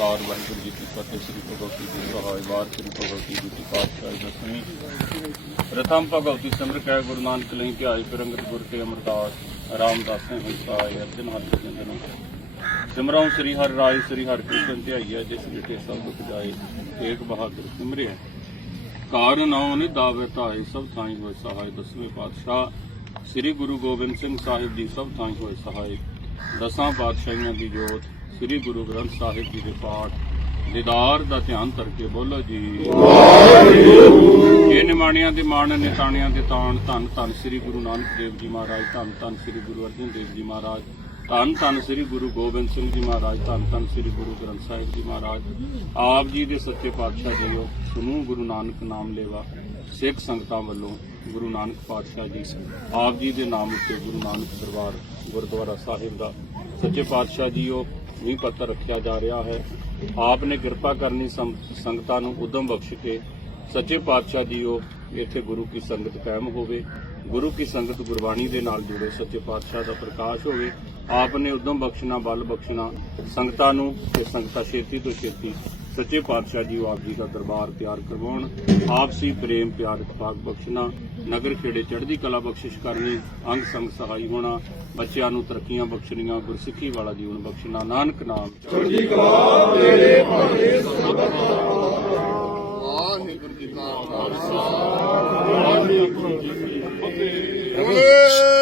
ਓਮਕਾਰ ਵਾਹਿਗੁਰੂ ਜੀ ਕੀ ਫਤਿਹ, ਸ੍ਰੀ ਭਗਵਤੀ ਜੀ ਸਹਾਇ ਵਾਰ ਸ੍ਰੀ ਭਗਵਤੀ ਜੀ ਕੀ ਪਾਤਸ਼ਾਹੀ ਦਸਵੀਂ ਪ੍ਰਥਮ ਭਗਵਤੀ ਸਿਮਰ ਕੈ, ਗੁਰੂ ਨਾਨਕ ਲਈ ਧਿਆਈ ਪਿਰੰਗਤ ਗੁਰ ਕੇ ਅਮਰਦਾਸ, ਰਾਮਦਾਸੇ ਹੰਸਾਏ, ਅਰਜਨ ਹਰਿ ਜੰਦਨ ਸਿਮਰਉ ਸ੍ਰੀ ਹਰਿ ਰਾਇ ਸ੍ਰੀ ਹਰਿ ਕ੍ਰਿਸ਼ਨ ਧਿਆਈਐ ਜਿਸ ਵਿਟੇ ਸਭ ਦੁਖ ਜਾਏ ਏਕ ਬਹਾਦਰ ਸਿਮਰਿਆ ਕਾਰ ਨਾਉ ਨਿ ਦਾਵੇ ਧਾਏ, ਸਭ ਥਾਈ ਹੋਏ ਸਹਾਇ ਦਸਵੇਂ ਪਾਤਸ਼ਾਹ। ਸ੍ਰੀ ਗੁਰੂ ਗੋਬਿੰਦ ਸਿੰਘ ਸਾਹਿਬ ਜੀ ਸਭ ਥਾਈ ਹੋਏ ਸਹਾਇ ਦਸਾਂ ਪਾਤਸ਼ਾਹੀਆਂ ਦੀ ਜੋਤ ਸ੍ਰੀ ਗੁਰੂ ਗ੍ਰੰਥ ਸਾਹਿਬ ਜੀ ਦੇ ਪਾਠ ਦੀਦਾਰ ਦਾ ਧਿਆਨ ਕਰਕੇ ਬੋਲੋ ਜੀ। ਇਹ ਨਿਮਾਣਿਆਂ ਦੇ ਮਾਣ ਨਿਤਾਣਿਆਂ ਦੇ ਤਾਣ ਧੰਨ ਧੰਨ ਸ੍ਰੀ ਗੁਰੂ ਨਾਨਕ ਦੇਵ ਜੀ ਮਹਾਰਾਜ ਧੰਨ ਧੰਨ ਸ੍ਰੀ ਗੁਰੂ ਅਰਜਨ ਦੇਵ ਜੀ ਮਹਾਰਾਜ ਧੰਨ ਧੰਨ ਸ੍ਰੀ ਗੁਰੂ ਗੋਬਿੰਦ ਸਿੰਘ ਜੀ ਮਹਾਰਾਜ ਧੰਨ ਧੰਨ ਸ੍ਰੀ ਗੁਰੂ ਗ੍ਰੰਥ ਸਾਹਿਬ ਜੀ ਮਹਾਰਾਜ। ਆਪ ਜੀ ਦੇ ਸੱਚੇ ਪਾਤਸ਼ਾਹ ਜੀਓ ਸਮੂਹ ਗੁਰੂ ਨਾਨਕ ਨਾਮ ਲੈਵਾ ਸਿੱਖ ਸੰਗਤਾਂ ਵੱਲੋਂ ਗੁਰੂ ਨਾਨਕ ਪਾਤਸ਼ਾਹ ਜੀ ਆਪ ਜੀ ਦੇ ਨਾਮ ਉੱਤੇ ਗੁਰੂ ਨਾਨਕ ਦਰਬਾਰ ਗੁਰਦੁਆਰਾ ਸਾਹਿਬ ਦਾ ਸੱਚੇ ਪਾਤਸ਼ਾਹ ਜੀ ਜੀਓ ਵੀ ਪੱਤਰ ਰੱਖਿਆ ਜਾ ਰਿਹਾ ਹੈ। ਆਪ ਨੇ ਕਿਰਪਾ ਕਰਨੀ ਸੰਗਤਾਂ ਨੂੰ ਉਦਮ ਬਖਸ਼ ਕੇ ਸੱਚੇ ਪਾਤਸ਼ਾਹ ਜੀ ਉਹ ਇੱਥੇ ਗੁਰੂ ਕੀ ਸੰਗਤ ਕਾਇਮ ਹੋਵੇ, ਗੁਰੂ ਕੀ ਸੰਗਤ ਗੁਰਬਾਣੀ ਦੇ ਨਾਲ ਜੁੜੇ ਸੱਚੇ ਪਾਤਸ਼ਾਹ ਦਾ ਪ੍ਰਕਾਸ਼ ਹੋਵੇ। ਆਪ ਨੇ ਉਦਮ ਬਖਸ਼ਣਾ, ਬਲ ਬਖਸ਼ਣਾ, ਸੰਗਤਾਂ ਨੂੰ ਤੇ ਸੰਗਤਾਂ ਛੇਤੀ ਤੋਂ ਛੇਤੀ ਸੱਚੇ ਪਾਤਸ਼ਾਹ ਜੀ ਆਪ ਜੀ ਦਾ ਦਰਬਾਰ ਤਿਆਰ ਕਰਵਾਉਣ ਆਪਸੀ ਪ੍ਰੇਮ ਪਿਆਰ ਇਤਫਾਕ ਬਖਸ਼ਣਾ ਨਗਰ ਖੇੜੇ ਚੜ੍ਹਦੀ ਕਲਾ ਬਖਸ਼ਿਸ਼ ਕਰਨੀ, ਅੰਗ ਸੰਗ ਸਹਾਈ ਹੋਣਾ, ਬੱਚਿਆਂ ਨੂੰ ਤਰੱਕੀਆਂ ਬਖਸ਼ਣੀਆਂ, ਗੁਰਸਿੱਖੀ ਵਾਲਾ ਜੀਵਨ ਬਖਸ਼ਣਾ, ਨਾਨਕ ਨਾਮ ਚੜ੍ਹਦੀ ਵਾਹਿਗੁਰੂ ਜੀ ਕਾ ਖਾਲਸਾ। ਵਾਹਿਗੁਰੂ ਜੀ ਕੀ ਫਤਿਹ।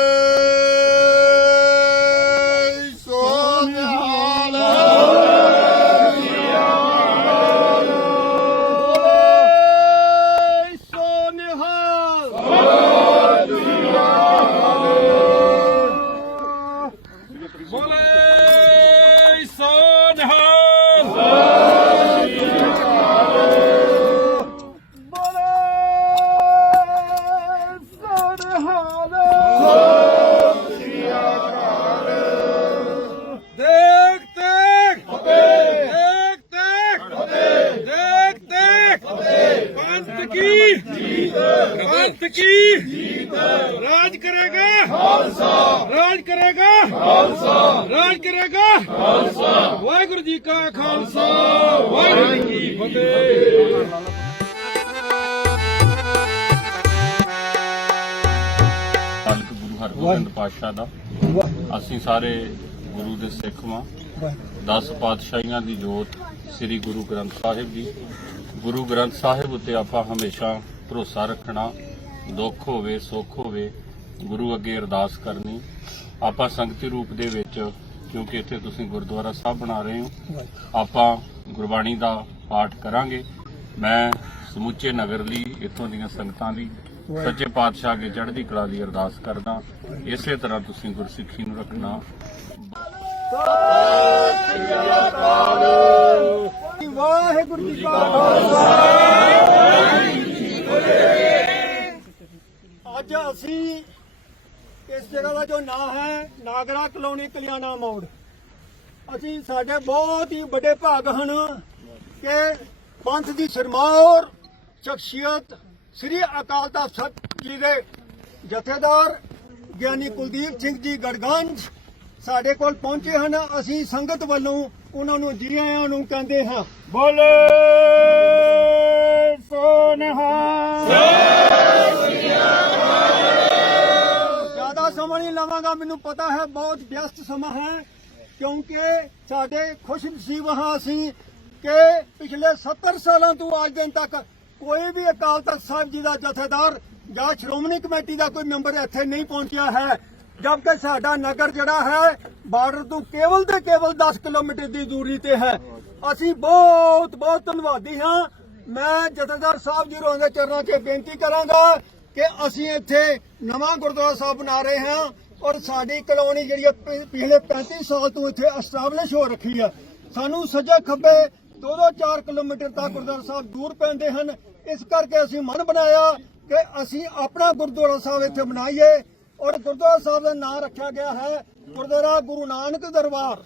ਕੀ? ਰਾਜ ਕਰੇਗਾ। ਰਾਜ ਕਰੇਗਾ। ਰਾਜ ਕਰੇਗਾ। ਵਾਹਿਗੁਰੂ ਜੀ ਕਾ ਖਾਲਸਾ। ਵਾਹਿਗੁਰੂ ਜੀ ਕੀ ਫਤਿਹ। ਹਰਗੋਬਿੰਦ ਪਾਤਸ਼ਾਹ ਦਾ। ਅਸੀਂ ਸਾਰੇ ਗੁਰੂ ਦੇ ਸਿੱਖ ਵਾਂ। 10 ਪਾਤਸ਼ਾਹੀਆਂ ਦੀ ਜੋਤ ਸ੍ਰੀ ਗੁਰੂ ਗ੍ਰੰਥ ਸਾਹਿਬ ਜੀ। ਗੁਰੂ ਗ੍ਰੰਥ ਸਾਹਿਬ ਉੱਤੇ ਆਪਾਂ ਹਮੇਸ਼ਾ ਭਰੋਸਾ ਰੱਖਣਾ ਦੁੱਖ ਹੋਵੇ ਸੁੱਖ ਹੋਵੇ ਗੁਰੂ ਅੱਗੇ ਅਰਦਾਸ ਕਰਨੀ। ਆਪਾਂ ਸੰਗਤੀ ਰੂਪ ਦੇ ਵਿੱਚ ਕਿਉਂਕਿ ਇੱਥੇ ਤੁਸੀਂ ਗੁਰਦੁਆਰਾ ਸਾਹਿਬ ਬਣਾ ਰਹੇ ਹੋ। ਆਪਾਂ ਗੁਰਬਾਣੀ ਦਾ ਪਾਠ ਕਰਾਂਗੇ। ਮੈਂ ਸਮੁੱਚੇ ਨਗਰ ਲਈ ਇੱਥੋਂ ਦੀਆਂ ਸੰਗਤਾਂ ਲਈ ਸੱਚੇ ਪਾਤਸ਼ਾਹ ਅੱਗੇ ਚੜ੍ਹਦੀ ਕਲਾ ਦੀ ਅਰਦਾਸ ਕਰਦਾ। ਇਸੇ ਤਰ੍ਹਾਂ ਤੁਸੀਂ ਗੁਰਸਿੱਖੀ ਨੂੰ ਰੱਖਣਾ। ਵਾਹਿਗੁਰੂ ਜੀ ਕਾ ਅੱਜ ਅਸੀਂ ਇਸ ਜਗ੍ਹਾ ਦਾ ਜੋ ਨਾਂ ਹੈ, ਨਾਗਰਾ ਕਲੋਨੀ ਕਲਿਆਣਾ ਮੋੜ। ਅਸੀਂ ਸਾਡੇ ਬਹੁਤ ਹੀ ਵੱਡੇ ਭਾਗ ਹਨ ਕਿ ਪੰਥ ਦੀ ਸਰਮਾਰ ਸ਼ਖਸੀਅਤ ਸ੍ਰੀ ਅਕਾਲ ਤਖਤ ਸਾਹਿਬ ਜੀ ਦੇ ਜਥੇਦਾਰ ਗਿਆਨੀ ਕੁਲਦੀਪ ਸਿੰਘ ਜੀ ਗੜਗੰਜ ਸਾਡੇ ਕੋਲ ਪਹੁੰਚੇ ਹਨ। ਅਸੀਂ ਸੰਗਤ ਵੱਲੋਂ ਉਹਨਾਂ ਨੂੰ ਜੀ ਆਇਆਂ ਨੂੰ ਕਹਿੰਦੇ ਹਾਂ। ਬੋਲੇ ਸੋਨਹਾਲ ਲਵਾਂਗਾ ਮੈਨੂੰ ਪਤਾ ਹੈ ਬਹੁਤ ਵਿਅਸਤ ਸਮਾਂ ਹੈ, ਕਿਉਂਕਿ ਸਾਡੇ ਖੁਸ਼ਨਸੀਬ ਹਾਂ ਅਸੀਂ ਕਿ ਪਿਛਲੇ 70 ਸਾਲਾਂ ਤੋਂ ਅੱਜ ਦਿਨ ਤੱਕ ਕੋਈ ਵੀ ਅਕਾਲ ਤਖਤ ਸਾਹਿਬ ਜੀ ਦਾ ਜਥੇਦਾਰ ਜਾਂ ਸ਼੍ਰੋਮਣੀ ਕਮੇਟੀ ਦਾ ਕੋਈ ਮੈਂਬਰ ਇੱਥੇ ਨਹੀਂ ਪਹੁੰਚਿਆ ਹੈ, ਜਦਕਿ ਸਾਡਾ ਨਗਰ ਜਿਹੜਾ ਹੈ ਬਾਰਡਰ ਤੋਂ ਕੇਵਲ ਤੇ ਕੇਵਲ 10 ਕਿਲੋਮੀਟਰ ਦੀ ਦੂਰੀ ਤੇ ਹੈ। ਅਸੀਂ ਬਹੁਤ ਬਹੁਤ ਧੰਨਵਾਦੀ ਹਾਂ। ਮੈਂ ਜਥੇਦਾਰ ਸਾਹਿਬ ਜੀ ਹੋਰਾਂ ਚਰਨਾਂ 'ਚ ਬੇਨਤੀ ਕਰਾਂਗਾ ਕਿ ਅਸੀਂ ਇੱਥੇ ਨਵਾਂ ਗੁਰਦੁਆਰਾ ਸਾਹਿਬ ਬਣਾ ਰਹੇ ਹਾਂ। ਔਰ ਸਾਡੀ ਕਲੋਨੀ ਜਿਹੜੀ ਹੈ ਪਿ- ਪਿਛਲੇ 35 ਸਾਲ ਤੋਂ ਇੱਥੇ ਐਸਟੈਬਲਿਸ਼ ਹੋ ਰੱਖੀ ਹੈ ਸਾਨੂੰ ਸੱਜੇ ਖੱਬੇ 2-2 4 ਕਿਲੋਮੀਟਰ ਤੱਕ ਗੁਰਦੁਆਰਾ ਸਾਹਿਬ ਦੂਰ ਪੈਂਦੇ ਹਨ। ਇਸ ਕਰਕੇ ਅਸੀਂ ਮਨ ਬਣਾਇਆ ਕਿ ਅਸੀਂ ਆਪਣਾ ਗੁਰਦੁਆਰਾ ਸਾਹਿਬ ਇੱਥੇ ਬਣਾਈਏ। ਔਰ ਗੁਰਦੁਆਰਾ ਸਾਹਿਬ ਦਾ ਨਾਮ ਰੱਖਿਆ ਗਿਆ ਹੈ ਗੁਰਦੁਆਰਾ ਗੁਰੂ ਨਾਨਕ ਦਰਬਾਰ।